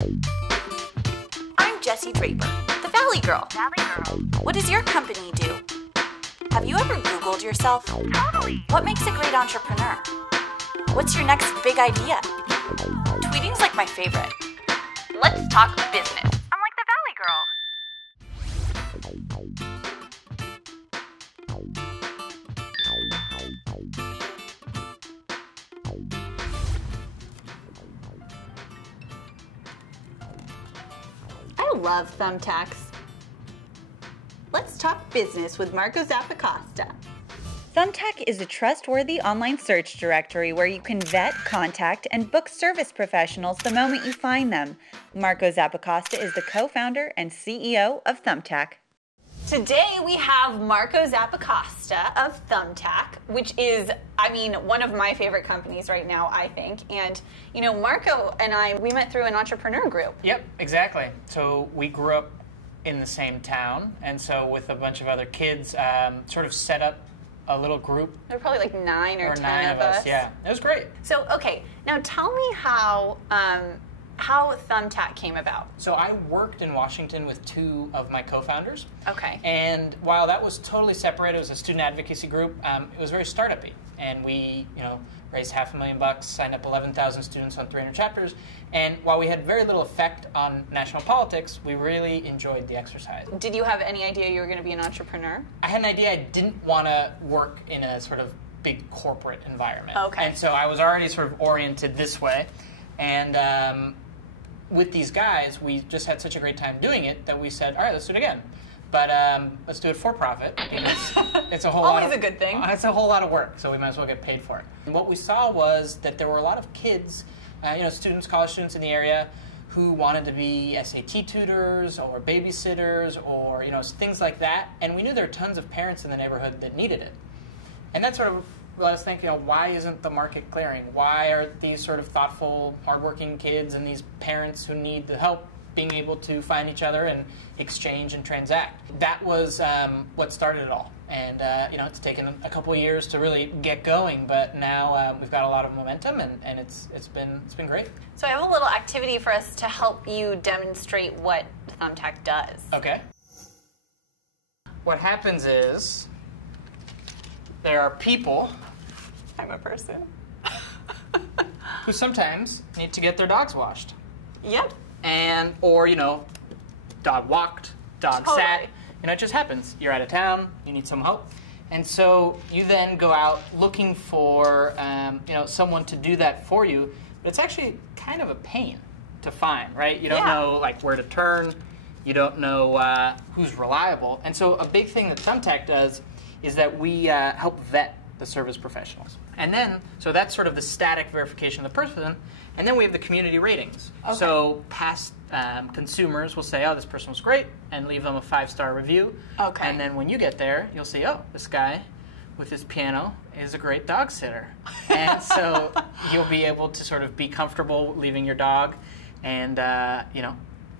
I'm Jessie Draper, the Valley Girl. What does your company do? Have you ever Googled yourself? Totally. What makes a great entrepreneur? What's your next big idea? Tweeting's like my favorite. Let's talk business. I'm like the Valley Girl. I love Thumbtacks. Let's talk business with Marco Zappacosta. Thumbtack is a trustworthy online search directory where you can vet, contact, and book service professionals the moment you find them. Marco Zappacosta is the co-founder and CEO of Thumbtack. Today we have Marco Zappacosta of Thumbtack, which is, one of my favorite companies right now, I think. And, Marco and we met through an entrepreneur group. Yep, exactly. So we grew up in the same town, and so with a bunch of other kids, sort of set up a little group. There were probably like 9 or 10 of us. Yeah, it was great. So, okay, now tell me how Thumbtack came about. So I worked in Washington with 2 of my co-founders. Okay. And while that was totally separated, it was a student advocacy group, it was very startup-y. And we, raised $500,000, signed up 11,000 students on 300 chapters. And while we had very little effect on national politics, we really enjoyed the exercise. Did you have any idea you were going to be an entrepreneur? I had an idea I didn't want to work in a sort of big corporate environment. Okay. And so I was already sort of oriented this way. And with these guys, we just had such a great time doing it that we said, all right, let's do it again. But let's do it for profit, because it's a whole lot Always a good thing. It's a whole lot of work, so we might as well get paid for it. And what we saw was that there were a lot of kids, students, college students in the area, who wanted to be SAT tutors or babysitters or things like that. And we knew there were tons of parents in the neighborhood that needed it. And that sort of let us think, why isn't the market clearing? Why are these sort of thoughtful, hardworking kids and these parents who need the help being able to find each other and exchange and transact? That was what started it all. And it's taken a couple of years to really get going, but now we've got a lot of momentum, and it's been great. So I have a little activity for us to help you demonstrate what Thumbtack does. Okay. What happens is there are people. I'm a person. Who sometimes need to get their dogs washed. Yep. Or dog walked, dog Totally. sat. It just happens. You're out of town, you need some help. And so you then go out looking for someone to do that for you, but it's actually kind of a pain to find, right? You don't know where to turn, you don't know who's reliable. And so a big thing that Thumbtack does is that we help vet the service professionals. And then, so that's sort of the static verification of the person, and then we have the community ratings. Okay. So past consumers will say, oh, this person was great, and leave them a 5-star review. Okay. And then when you get there, you'll see, oh, this guy with his piano is a great dog sitter. And so you'll be able to sort of be comfortable leaving your dog and,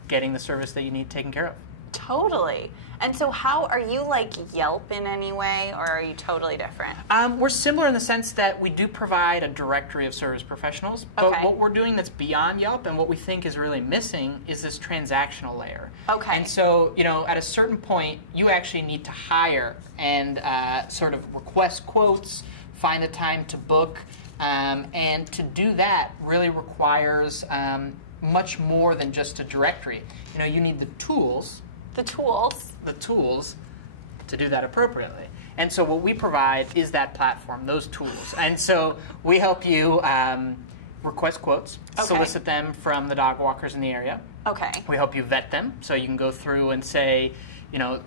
getting the service that you need taken care of. Totally. And so how are you like Yelp in any way, or are you totally different? We're similar in the sense that we do provide a directory of service professionals, but Okay. what we're doing that's beyond Yelp and what we think is really missing is this transactional layer. Okay. And so, at a certain point, you actually need to hire and sort of request quotes, find a time to book, and to do that really requires much more than just a directory. You need the tools. The tools To do that appropriately. And so what we provide is that platform, those tools. And so we help you request quotes, Okay. solicit them from the dog walkers in the area. Okay. We help you vet them, so you can go through and say,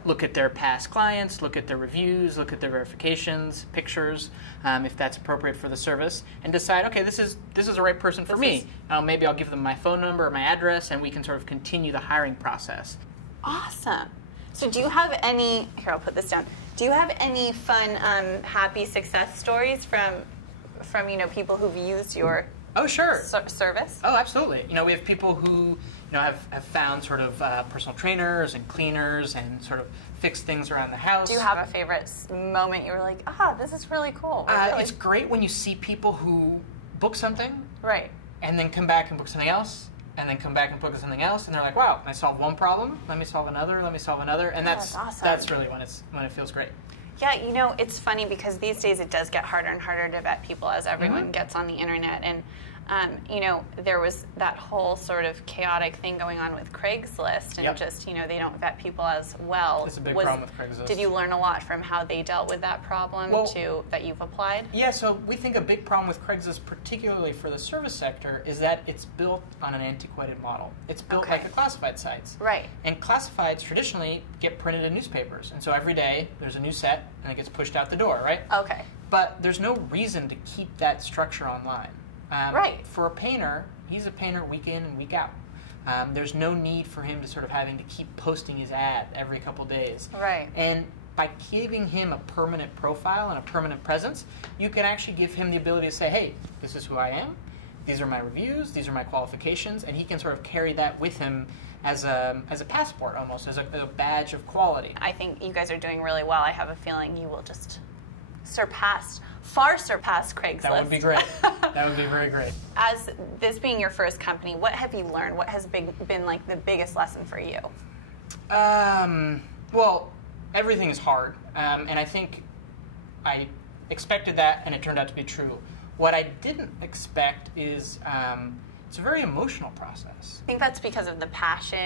look at their past clients, look at their reviews, look at their verifications, pictures, if that's appropriate for the service, and decide, okay, this is the right person for me. Maybe I'll give them my phone number or my address, and we can sort of continue the hiring process. Awesome. So do you have any, here, I'll put this down. Do you have any fun, happy success stories from people who've used your Oh, sure. service? Oh, absolutely. We have people who have found sort of personal trainers and cleaners and sort of fixed things around the house. Do you have a favorite moment you were like, this is really cool? Really? It's great when you see people who book something Right. and then come back and book something else and then come back and focus on something else, and they're like, wow, I solved one problem, let me solve another, and that's awesome. That's really when it feels great. Yeah, it's funny because these days it does get harder and harder to vet people as everyone gets on the internet. And, there was that whole sort of chaotic thing going on with Craigslist and just, they don't vet people as well. It's a big problem with Craigslist. Did you learn a lot from how they dealt with that problem that you've applied? Yeah, so we think a big problem with Craigslist, particularly for the service sector, is that it's built on an antiquated model. It's built like a classified sites. Right. And classifieds traditionally get printed in newspapers. And so every day there's a new set and it gets pushed out the door, right? Okay. But there's no reason to keep that structure online. Right. For a painter, he's a painter week in and week out. There's no need for him to sort of having to keep posting his ad every couple days. Right. And by giving him a permanent profile and a permanent presence, you can actually give him the ability to say, hey, this is who I am, these are my reviews, these are my qualifications, and he can sort of carry that with him as a passport almost, as a badge of quality. I think you guys are doing really well. I have a feeling you will just far surpass Craigslist. That would be great. That would be very great. As this being your first company, what have you learned? What has been like the biggest lesson for you? Well, everything is hard, and I think I expected that, and it turned out to be true. What I didn't expect is it's a very emotional process. I think that's because of the passion,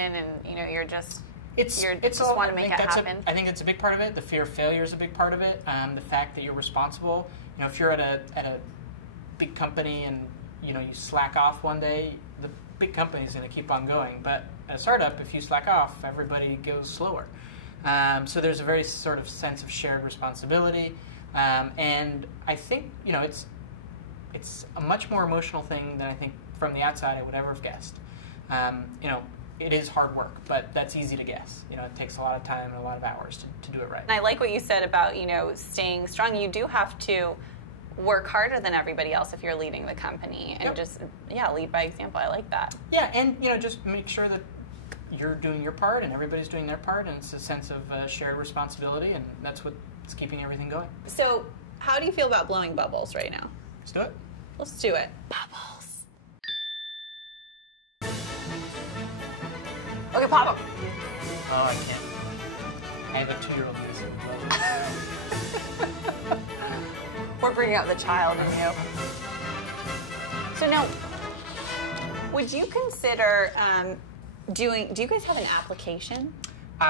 and you're just It's just want to make it happen. I think that's a big part of it. The fear of failure is a big part of it. The fact that you're responsible. If you're at a big company and you slack off one day, the big company is going to keep on going. But at a startup, if you slack off, everybody goes slower. So there's a very sort of sense of shared responsibility, and I think it's a much more emotional thing than I think from the outside I would ever have guessed. It is hard work, but that's easy to guess. It takes a lot of time and a lot of hours to do it right. And I like what you said about, staying strong. You do have to work harder than everybody else if you're leading the company and just lead by example. I like that. Yeah, and just make sure that you're doing your part and everybody's doing their part, and it's a sense of shared responsibility, and that's what's keeping everything going. So how do you feel about blowing bubbles right now? Let's do it. Let's do it. Bubbles. Okay, pop them. Oh, I can't. I have a 2-year-old niece. We're bringing out the child in you. So now, would you consider do you guys have an application?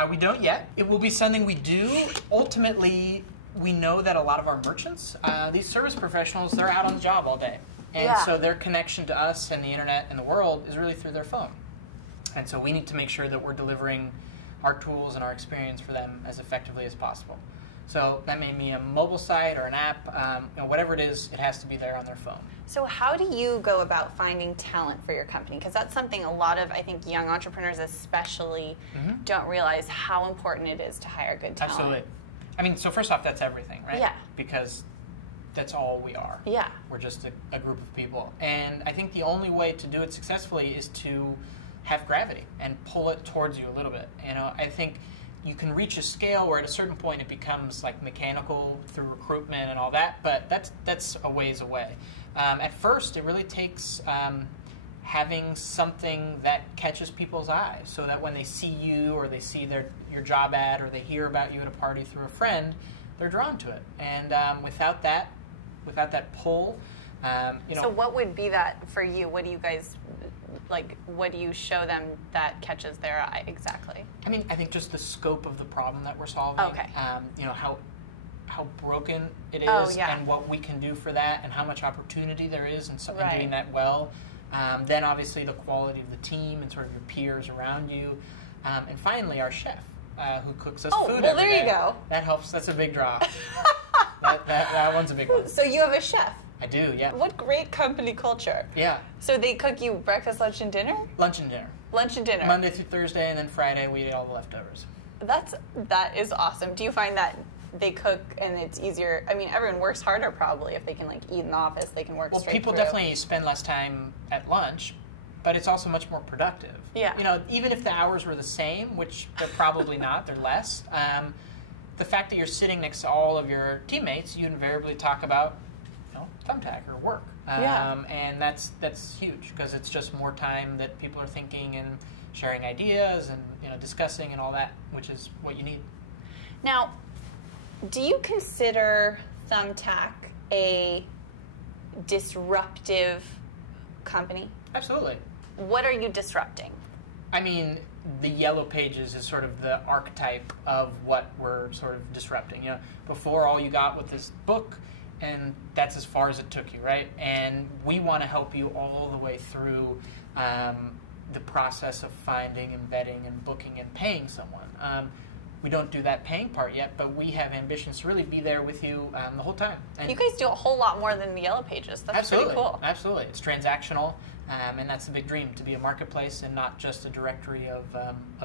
We don't yet. It will be something we do. Ultimately, we know that a lot of our merchants, these service professionals, they're out on the job all day. And so their connection to us and the internet and the world is really through their phone. And so we need to make sure that we're delivering our tools and our experience for them as effectively as possible. So that may be a mobile site or an app, whatever it is, it has to be there on their phone. So how do you go about finding talent for your company? Because that's something a lot of, I think, young entrepreneurs especially don't realize how important it is to hire good talent. Absolutely. I mean, so first off, that's everything, right? Yeah. Because that's all we are. Yeah. We're just a group of people. And I think the only way to do it successfully is to have gravity and pull it towards you a little bit. I think you can reach a scale where at a certain point it becomes like mechanical through recruitment and all that, but that's a ways away. At first, it really takes having something that catches people's eyes, so that when they see you or they see your job ad or they hear about you at a party through a friend, they're drawn to it. And without that pull, So what would be that for you? What do you guys what do you show them that catches their eye exactly? I mean, I think just the scope of the problem that we're solving. Okay. How broken it is, and what we can do for that, and how much opportunity there is in doing that well. Then obviously the quality of the team and sort of your peers around you, and finally our chef who cooks us food every day. Oh, well, there you go. That helps. That's a big draw. that one's a big one. So you have a chef. I do, yeah. What great company culture. Yeah. So they cook you breakfast, lunch, and dinner? Lunch and dinner. Lunch and dinner. Monday through Thursday, and then Friday we eat all the leftovers. That is awesome. Do you find that they cook and it's easier? I mean, everyone works harder probably if they can eat in the office. They can work straight through. Well, people definitely spend less time at lunch, but it's also much more productive. Yeah. Even if the hours were the same, which they're probably not, they're less. The fact that you're sitting next to all of your teammates, you invariably talk about Thumbtack or work. And that's huge because it's just more time that people are thinking and sharing ideas and discussing and all that, which is what you need. Now, do you consider Thumbtack a disruptive company? Absolutely. What are you disrupting? I mean, the Yellow Pages is sort of the archetype of what we're sort of disrupting. Before all you got was this book, and that's as far as it took you, right? And we want to help you all the way through the process of finding and vetting and booking and paying someone. We don't do that paying part yet, but we have ambitions to really be there with you the whole time. And you guys do a whole lot more than the Yellow Pages. That's pretty cool. Absolutely. It's transactional, and that's the big dream, to be a marketplace and not just a directory of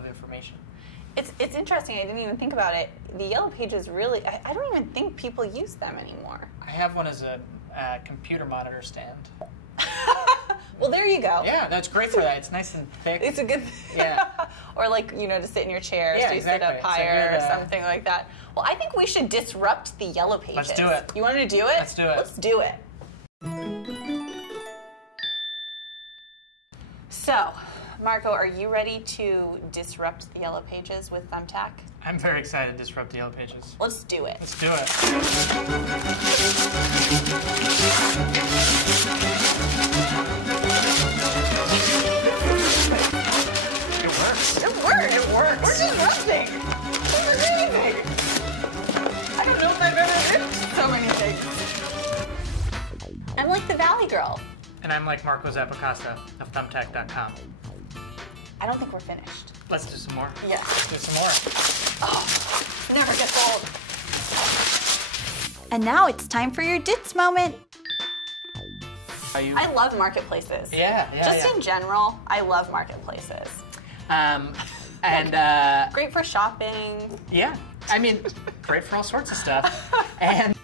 information. It's interesting. I didn't even think about it. The Yellow Pages really, I don't even think people use them anymore. I have one as a computer monitor stand. Well, there you go. Yeah, that's great for that. It's nice and thick. It's a good or to sit in your chair so you sit up higher or something like that. Well, I think we should disrupt the Yellow Pages. Let's do it. You want to do it? Let's do it. Let's do it. So, Marco, are you ready to disrupt the Yellow Pages with Thumbtack? I'm very excited to disrupt the Yellow Pages. Let's do it. Let's do it. It works. We're disrupting. This is amazing. I don't know if I've ever done so many things. I'm like the Valley Girl. And I'm like Marco Zappacosta of Thumbtack.com. I don't think we're finished. Let's do some more. Yes. Let's do some more. Oh, it never gets old. And now it's time for your DITS moment. I love marketplaces. Yeah. In general, I love marketplaces. And great for shopping. Yeah. I mean, great for all sorts of stuff. And